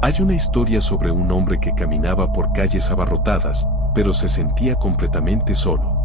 Hay una historia sobre un hombre que caminaba por calles abarrotadas, pero se sentía completamente solo.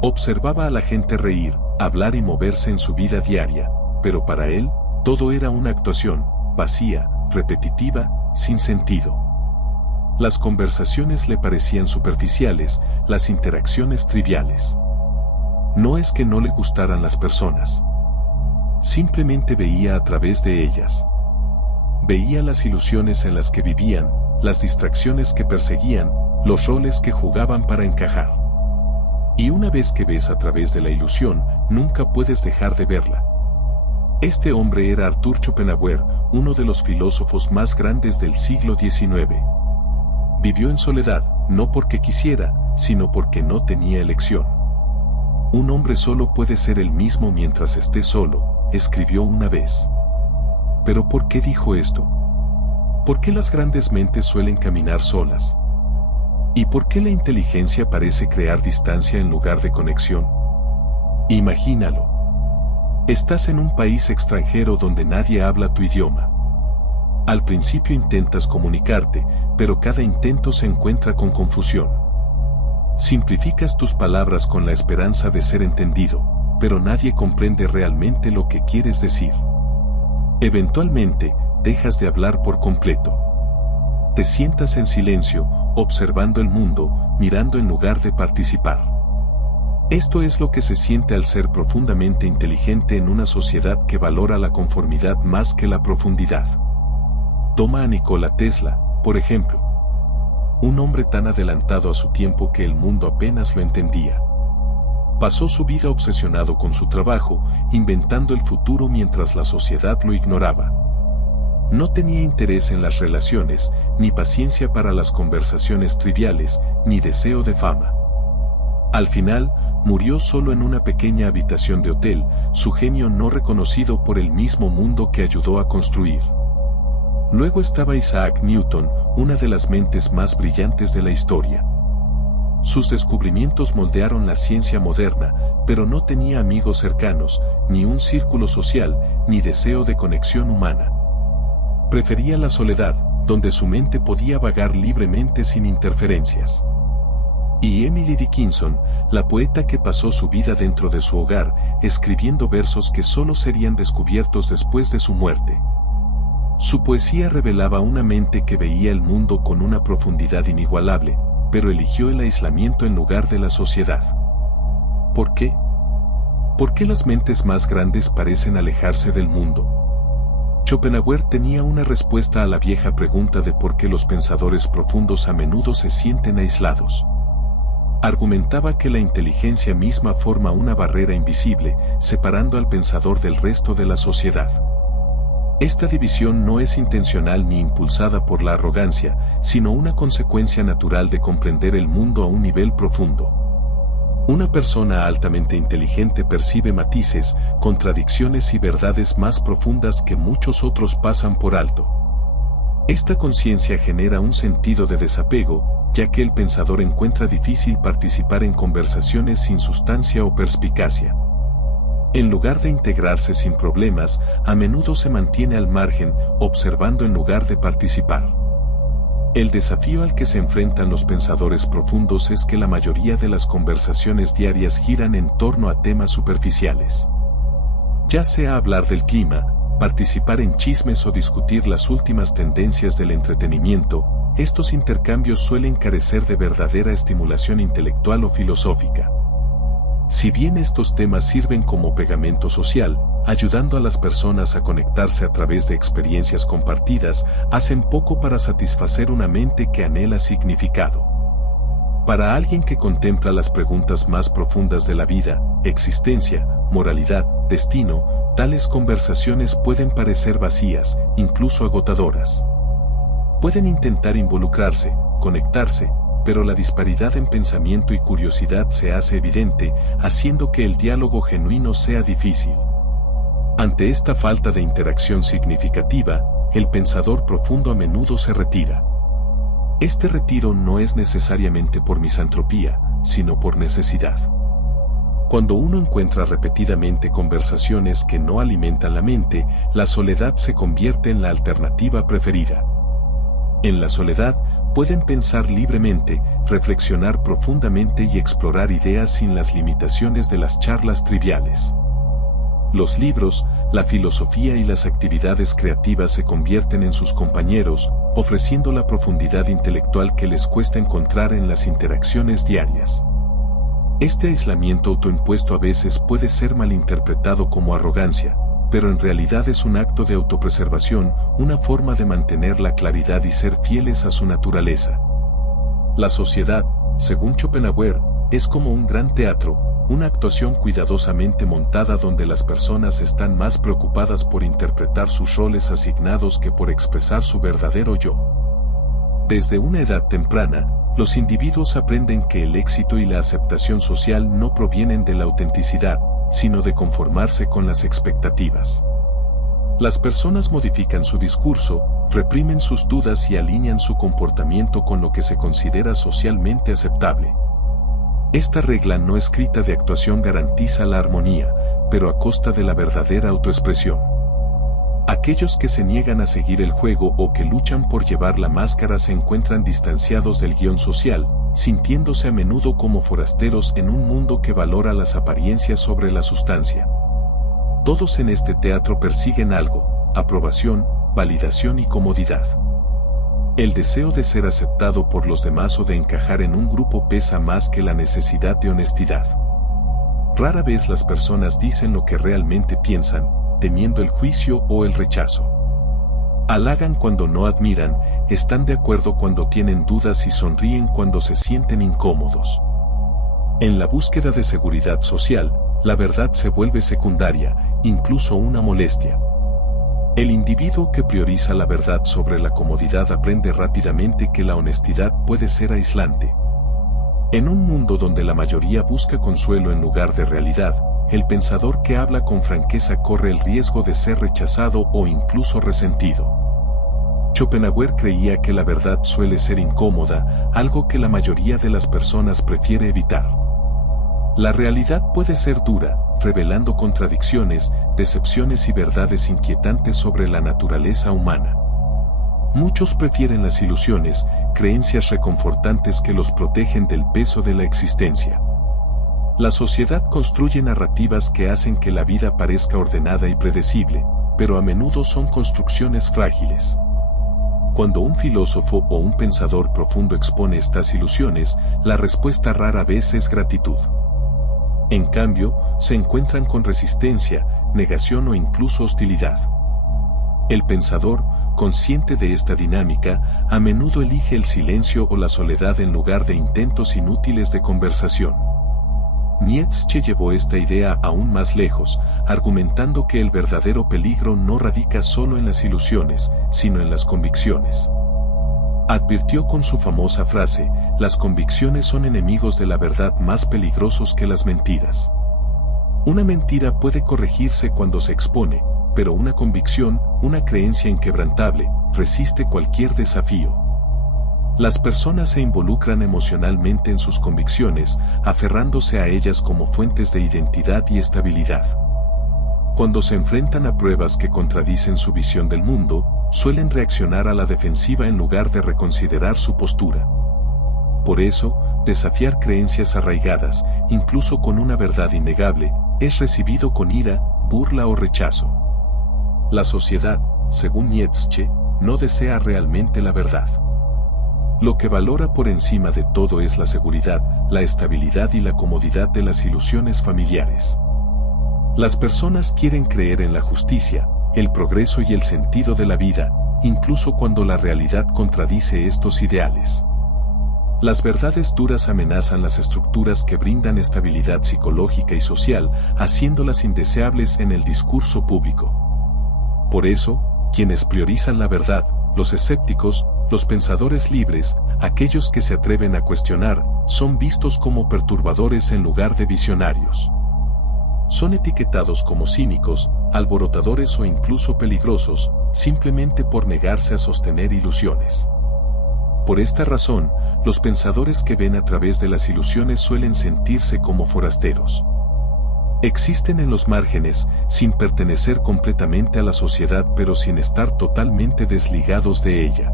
Observaba a la gente reír, hablar y moverse en su vida diaria, pero para él, todo era una actuación, vacía, repetitiva, sin sentido. Las conversaciones le parecían superficiales, las interacciones triviales. No es que no le gustaran las personas. Simplemente veía a través de ellas. Veía las ilusiones en las que vivían, las distracciones que perseguían, los roles que jugaban para encajar. Y una vez que ves a través de la ilusión, nunca puedes dejar de verla. Este hombre era Arthur Schopenhauer, uno de los filósofos más grandes del siglo XIX. Vivió en soledad, no porque quisiera, sino porque no tenía elección. Un hombre solo puede ser el mismo mientras esté solo, escribió una vez. ¿Pero por qué dijo esto? ¿Por qué las grandes mentes suelen caminar solas? ¿Y por qué la inteligencia parece crear distancia en lugar de conexión? Imagínalo. Estás en un país extranjero donde nadie habla tu idioma. Al principio intentas comunicarte, pero cada intento se encuentra con confusión. Simplificas tus palabras con la esperanza de ser entendido, pero nadie comprende realmente lo que quieres decir. Eventualmente, dejas de hablar por completo. Te sientas en silencio, observando el mundo, mirando en lugar de participar. Esto es lo que se siente al ser profundamente inteligente en una sociedad que valora la conformidad más que la profundidad. Toma a Nikola Tesla, por ejemplo. Un hombre tan adelantado a su tiempo que el mundo apenas lo entendía. Pasó su vida obsesionado con su trabajo, inventando el futuro mientras la sociedad lo ignoraba. No tenía interés en las relaciones, ni paciencia para las conversaciones triviales, ni deseo de fama. Al final, murió solo en una pequeña habitación de hotel, su genio no reconocido por el mismo mundo que ayudó a construir. Luego estaba Isaac Newton, una de las mentes más brillantes de la historia. Sus descubrimientos moldearon la ciencia moderna, pero no tenía amigos cercanos, ni un círculo social, ni deseo de conexión humana. Prefería la soledad, donde su mente podía vagar libremente sin interferencias. Y Emily Dickinson, la poeta que pasó su vida dentro de su hogar, escribiendo versos que solo serían descubiertos después de su muerte. Su poesía revelaba una mente que veía el mundo con una profundidad inigualable, pero eligió el aislamiento en lugar de la sociedad. ¿Por qué? ¿Por qué las mentes más grandes parecen alejarse del mundo? Schopenhauer tenía una respuesta a la vieja pregunta de por qué los pensadores profundos a menudo se sienten aislados. Argumentaba que la inteligencia misma forma una barrera invisible, separando al pensador del resto de la sociedad. Esta división no es intencional ni impulsada por la arrogancia, sino una consecuencia natural de comprender el mundo a un nivel profundo. Una persona altamente inteligente percibe matices, contradicciones y verdades más profundas que muchos otros pasan por alto. Esta conciencia genera un sentido de desapego, ya que el pensador encuentra difícil participar en conversaciones sin sustancia o perspicacia. En lugar de integrarse sin problemas, a menudo se mantiene al margen, observando en lugar de participar. El desafío al que se enfrentan los pensadores profundos es que la mayoría de las conversaciones diarias giran en torno a temas superficiales. Ya sea hablar del clima, participar en chismes o discutir las últimas tendencias del entretenimiento, estos intercambios suelen carecer de verdadera estimulación intelectual o filosófica. Si bien estos temas sirven como pegamento social, ayudando a las personas a conectarse a través de experiencias compartidas, hacen poco para satisfacer una mente que anhela significado. Para alguien que contempla las preguntas más profundas de la vida, existencia, moralidad, destino, tales conversaciones pueden parecer vacías, incluso agotadoras. Pueden intentar involucrarse, conectarse, pero la disparidad en pensamiento y curiosidad se hace evidente, haciendo que el diálogo genuino sea difícil. Ante esta falta de interacción significativa, el pensador profundo a menudo se retira. Este retiro no es necesariamente por misantropía, sino por necesidad. Cuando uno encuentra repetidamente conversaciones que no alimentan la mente, la soledad se convierte en la alternativa preferida. En la soledad, pueden pensar libremente, reflexionar profundamente y explorar ideas sin las limitaciones de las charlas triviales. Los libros, la filosofía y las actividades creativas se convierten en sus compañeros, ofreciendo la profundidad intelectual que les cuesta encontrar en las interacciones diarias. Este aislamiento autoimpuesto a veces puede ser malinterpretado como arrogancia, pero en realidad es un acto de autopreservación, una forma de mantener la claridad y ser fieles a su naturaleza. La sociedad, según Schopenhauer, es como un gran teatro, una actuación cuidadosamente montada donde las personas están más preocupadas por interpretar sus roles asignados que por expresar su verdadero yo. Desde una edad temprana, los individuos aprenden que el éxito y la aceptación social no provienen de la autenticidad, sino de conformarse con las expectativas. Las personas modifican su discurso, reprimen sus dudas y alinean su comportamiento con lo que se considera socialmente aceptable. Esta regla no escrita de actuación garantiza la armonía, pero a costa de la verdadera autoexpresión. Aquellos que se niegan a seguir el juego o que luchan por llevar la máscara se encuentran distanciados del guión social, sintiéndose a menudo como forasteros en un mundo que valora las apariencias sobre la sustancia. Todos en este teatro persiguen algo: aprobación, validación y comodidad. El deseo de ser aceptado por los demás o de encajar en un grupo pesa más que la necesidad de honestidad. Rara vez las personas dicen lo que realmente piensan, temiendo el juicio o el rechazo. Halagan cuando no admiran, están de acuerdo cuando tienen dudas y sonríen cuando se sienten incómodos. En la búsqueda de seguridad social, la verdad se vuelve secundaria, incluso una molestia. El individuo que prioriza la verdad sobre la comodidad aprende rápidamente que la honestidad puede ser aislante. En un mundo donde la mayoría busca consuelo en lugar de realidad, el pensador que habla con franqueza corre el riesgo de ser rechazado o incluso resentido. Schopenhauer creía que la verdad suele ser incómoda, algo que la mayoría de las personas prefiere evitar. La realidad puede ser dura, revelando contradicciones, decepciones y verdades inquietantes sobre la naturaleza humana. Muchos prefieren las ilusiones, creencias reconfortantes que los protegen del peso de la existencia. La sociedad construye narrativas que hacen que la vida parezca ordenada y predecible, pero a menudo son construcciones frágiles. Cuando un filósofo o un pensador profundo expone estas ilusiones, la respuesta rara vez es gratitud. En cambio, se encuentran con resistencia, negación o incluso hostilidad. El pensador, consciente de esta dinámica, a menudo elige el silencio o la soledad en lugar de intentos inútiles de conversación. Nietzsche llevó esta idea aún más lejos, argumentando que el verdadero peligro no radica solo en las ilusiones, sino en las convicciones. Advirtió con su famosa frase: las convicciones son enemigos de la verdad más peligrosos que las mentiras. Una mentira puede corregirse cuando se expone, pero una convicción, una creencia inquebrantable, resiste cualquier desafío. Las personas se involucran emocionalmente en sus convicciones, aferrándose a ellas como fuentes de identidad y estabilidad. Cuando se enfrentan a pruebas que contradicen su visión del mundo, suelen reaccionar a la defensiva en lugar de reconsiderar su postura. Por eso, desafiar creencias arraigadas, incluso con una verdad innegable, es recibido con ira, burla o rechazo. La sociedad, según Nietzsche, no desea realmente la verdad. Lo que valora por encima de todo es la seguridad, la estabilidad y la comodidad de las ilusiones familiares. Las personas quieren creer en la justicia, el progreso y el sentido de la vida, incluso cuando la realidad contradice estos ideales. Las verdades duras amenazan las estructuras que brindan estabilidad psicológica y social, haciéndolas indeseables en el discurso público. Por eso, quienes priorizan la verdad, los escépticos, los pensadores libres, aquellos que se atreven a cuestionar, son vistos como perturbadores en lugar de visionarios. Son etiquetados como cínicos, alborotadores o incluso peligrosos, simplemente por negarse a sostener ilusiones. Por esta razón, los pensadores que ven a través de las ilusiones suelen sentirse como forasteros. Existen en los márgenes, sin pertenecer completamente a la sociedad pero sin estar totalmente desligados de ella.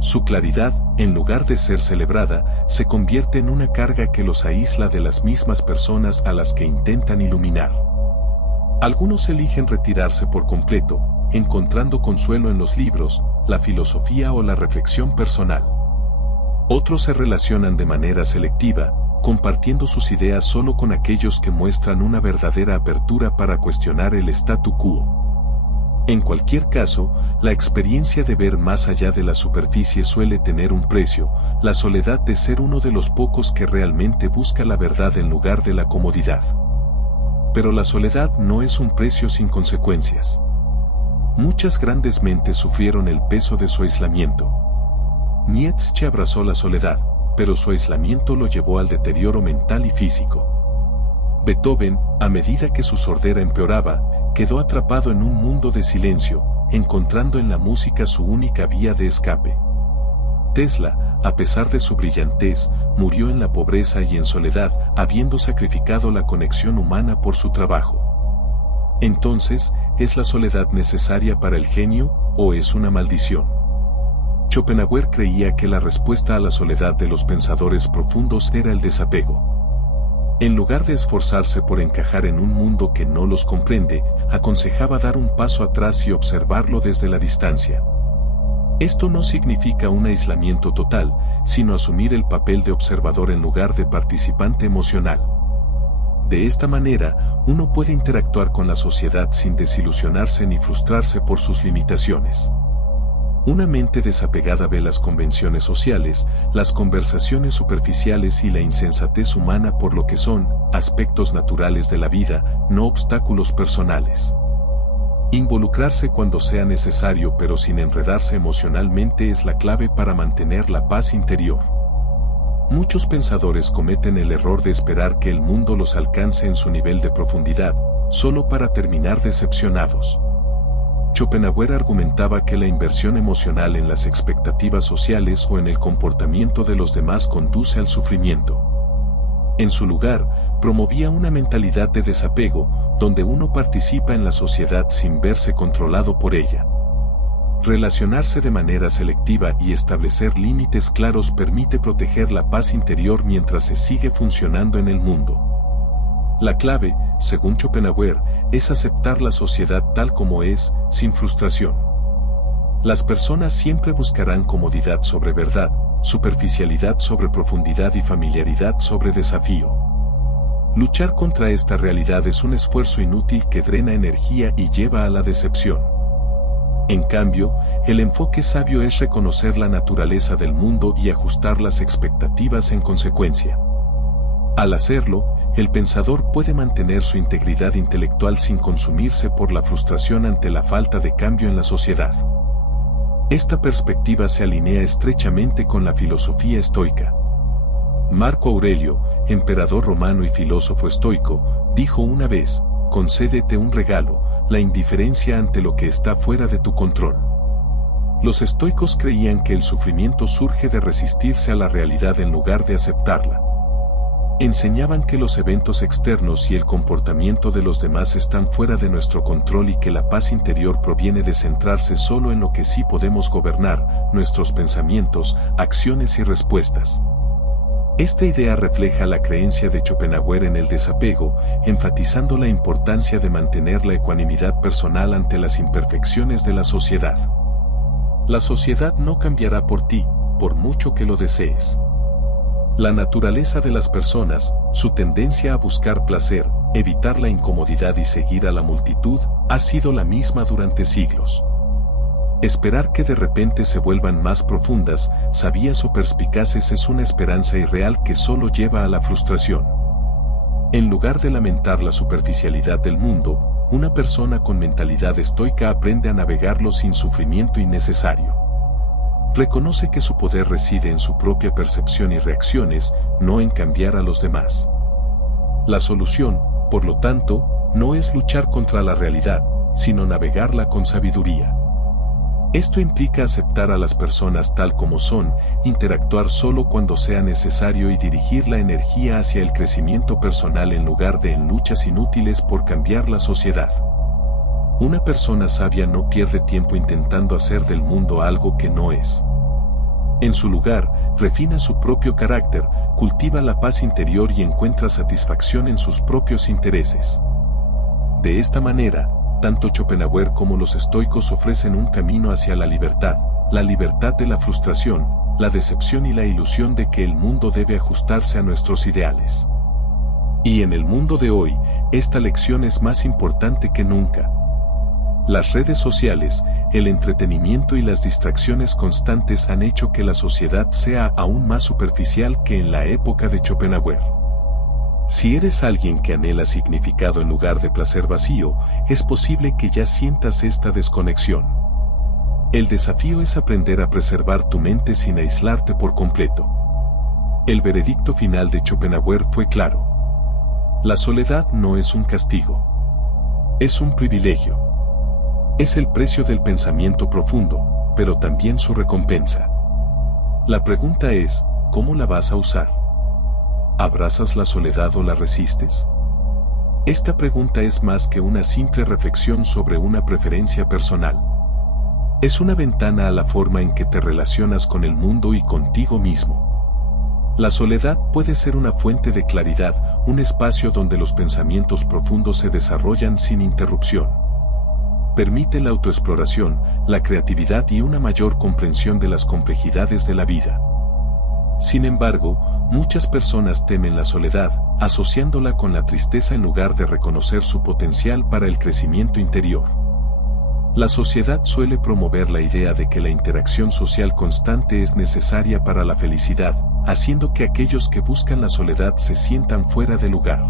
Su claridad, en lugar de ser celebrada, se convierte en una carga que los aísla de las mismas personas a las que intentan iluminar. Algunos eligen retirarse por completo, encontrando consuelo en los libros, la filosofía o la reflexión personal. Otros se relacionan de manera selectiva, compartiendo sus ideas solo con aquellos que muestran una verdadera apertura para cuestionar el statu quo. En cualquier caso, la experiencia de ver más allá de la superficie suele tener un precio, la soledad de ser uno de los pocos que realmente busca la verdad en lugar de la comodidad. Pero la soledad no es un precio sin consecuencias. Muchas grandes mentes sufrieron el peso de su aislamiento. Nietzsche abrazó la soledad, pero su aislamiento lo llevó al deterioro mental y físico. Beethoven, a medida que su sordera empeoraba, quedó atrapado en un mundo de silencio, encontrando en la música su única vía de escape. Tesla, a pesar de su brillantez, murió en la pobreza y en soledad, habiendo sacrificado la conexión humana por su trabajo. Entonces, ¿es la soledad necesaria para el genio, o es una maldición? Schopenhauer creía que la respuesta a la soledad de los pensadores profundos era el desapego. En lugar de esforzarse por encajar en un mundo que no los comprende, aconsejaba dar un paso atrás y observarlo desde la distancia. Esto no significa un aislamiento total, sino asumir el papel de observador en lugar de participante emocional. De esta manera, uno puede interactuar con la sociedad sin desilusionarse ni frustrarse por sus limitaciones. Una mente desapegada ve las convenciones sociales, las conversaciones superficiales y la insensatez humana por lo que son, aspectos naturales de la vida, no obstáculos personales. Involucrarse cuando sea necesario pero sin enredarse emocionalmente es la clave para mantener la paz interior. Muchos pensadores cometen el error de esperar que el mundo los alcance en su nivel de profundidad, solo para terminar decepcionados. Schopenhauer argumentaba que la inversión emocional en las expectativas sociales o en el comportamiento de los demás conduce al sufrimiento. En su lugar, promovía una mentalidad de desapego, donde uno participa en la sociedad sin verse controlado por ella. Relacionarse de manera selectiva y establecer límites claros permite proteger la paz interior mientras se sigue funcionando en el mundo. La clave, según Schopenhauer, es aceptar la sociedad tal como es, sin frustración. Las personas siempre buscarán comodidad sobre verdad, superficialidad sobre profundidad y familiaridad sobre desafío. Luchar contra esta realidad es un esfuerzo inútil que drena energía y lleva a la decepción. En cambio, el enfoque sabio es reconocer la naturaleza del mundo y ajustar las expectativas en consecuencia. Al hacerlo, el pensador puede mantener su integridad intelectual sin consumirse por la frustración ante la falta de cambio en la sociedad. Esta perspectiva se alinea estrechamente con la filosofía estoica. Marco Aurelio, emperador romano y filósofo estoico, dijo una vez: concédete un regalo, la indiferencia ante lo que está fuera de tu control. Los estoicos creían que el sufrimiento surge de resistirse a la realidad en lugar de aceptarla. Enseñaban que los eventos externos y el comportamiento de los demás están fuera de nuestro control y que la paz interior proviene de centrarse solo en lo que sí podemos gobernar, nuestros pensamientos, acciones y respuestas. Esta idea refleja la creencia de Schopenhauer en el desapego, enfatizando la importancia de mantener la ecuanimidad personal ante las imperfecciones de la sociedad. La sociedad no cambiará por ti, por mucho que lo desees. La naturaleza de las personas, su tendencia a buscar placer, evitar la incomodidad y seguir a la multitud, ha sido la misma durante siglos. Esperar que de repente se vuelvan más profundas, sabias o perspicaces es una esperanza irreal que solo lleva a la frustración. En lugar de lamentar la superficialidad del mundo, una persona con mentalidad estoica aprende a navegarlo sin sufrimiento innecesario. Reconoce que su poder reside en su propia percepción y reacciones, no en cambiar a los demás. La solución, por lo tanto, no es luchar contra la realidad, sino navegarla con sabiduría. Esto implica aceptar a las personas tal como son, interactuar solo cuando sea necesario y dirigir la energía hacia el crecimiento personal en lugar de en luchas inútiles por cambiar la sociedad. Una persona sabia no pierde tiempo intentando hacer del mundo algo que no es. En su lugar, refina su propio carácter, cultiva la paz interior y encuentra satisfacción en sus propios intereses. De esta manera, tanto Schopenhauer como los estoicos ofrecen un camino hacia la libertad de la frustración, la decepción y la ilusión de que el mundo debe ajustarse a nuestros ideales. Y en el mundo de hoy, esta lección es más importante que nunca. Las redes sociales, el entretenimiento y las distracciones constantes han hecho que la sociedad sea aún más superficial que en la época de Schopenhauer. Si eres alguien que anhela significado en lugar de placer vacío, es posible que ya sientas esta desconexión. El desafío es aprender a preservar tu mente sin aislarte por completo. El veredicto final de Schopenhauer fue claro. La soledad no es un castigo. Es un privilegio. Es el precio del pensamiento profundo, pero también su recompensa. La pregunta es, ¿cómo la vas a usar? ¿Abrazas la soledad o la resistes? Esta pregunta es más que una simple reflexión sobre una preferencia personal. Es una ventana a la forma en que te relacionas con el mundo y contigo mismo. La soledad puede ser una fuente de claridad, un espacio donde los pensamientos profundos se desarrollan sin interrupción. Permite la autoexploración, la creatividad y una mayor comprensión de las complejidades de la vida. Sin embargo, muchas personas temen la soledad, asociándola con la tristeza en lugar de reconocer su potencial para el crecimiento interior. La sociedad suele promover la idea de que la interacción social constante es necesaria para la felicidad, haciendo que aquellos que buscan la soledad se sientan fuera de lugar.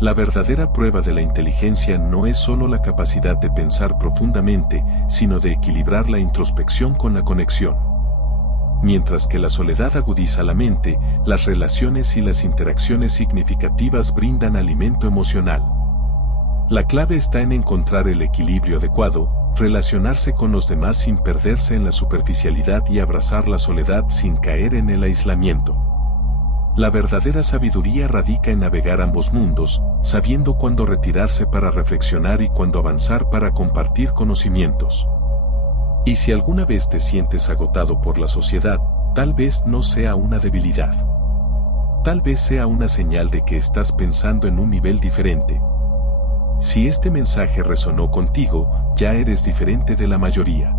La verdadera prueba de la inteligencia no es solo la capacidad de pensar profundamente, sino de equilibrar la introspección con la conexión. Mientras que la soledad agudiza la mente, las relaciones y las interacciones significativas brindan alimento emocional. La clave está en encontrar el equilibrio adecuado, relacionarse con los demás sin perderse en la superficialidad y abrazar la soledad sin caer en el aislamiento. La verdadera sabiduría radica en navegar ambos mundos, sabiendo cuándo retirarse para reflexionar y cuándo avanzar para compartir conocimientos. Y si alguna vez te sientes agotado por la sociedad, tal vez no sea una debilidad. Tal vez sea una señal de que estás pensando en un nivel diferente. Si este mensaje resonó contigo, ya eres diferente de la mayoría.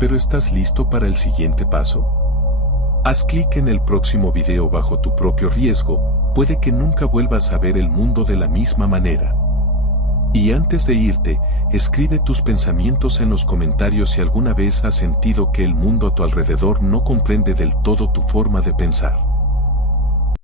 ¿Pero estás listo para el siguiente paso? Haz clic en el próximo video bajo tu propio riesgo, puede que nunca vuelvas a ver el mundo de la misma manera. Y antes de irte, escribe tus pensamientos en los comentarios si alguna vez has sentido que el mundo a tu alrededor no comprende del todo tu forma de pensar.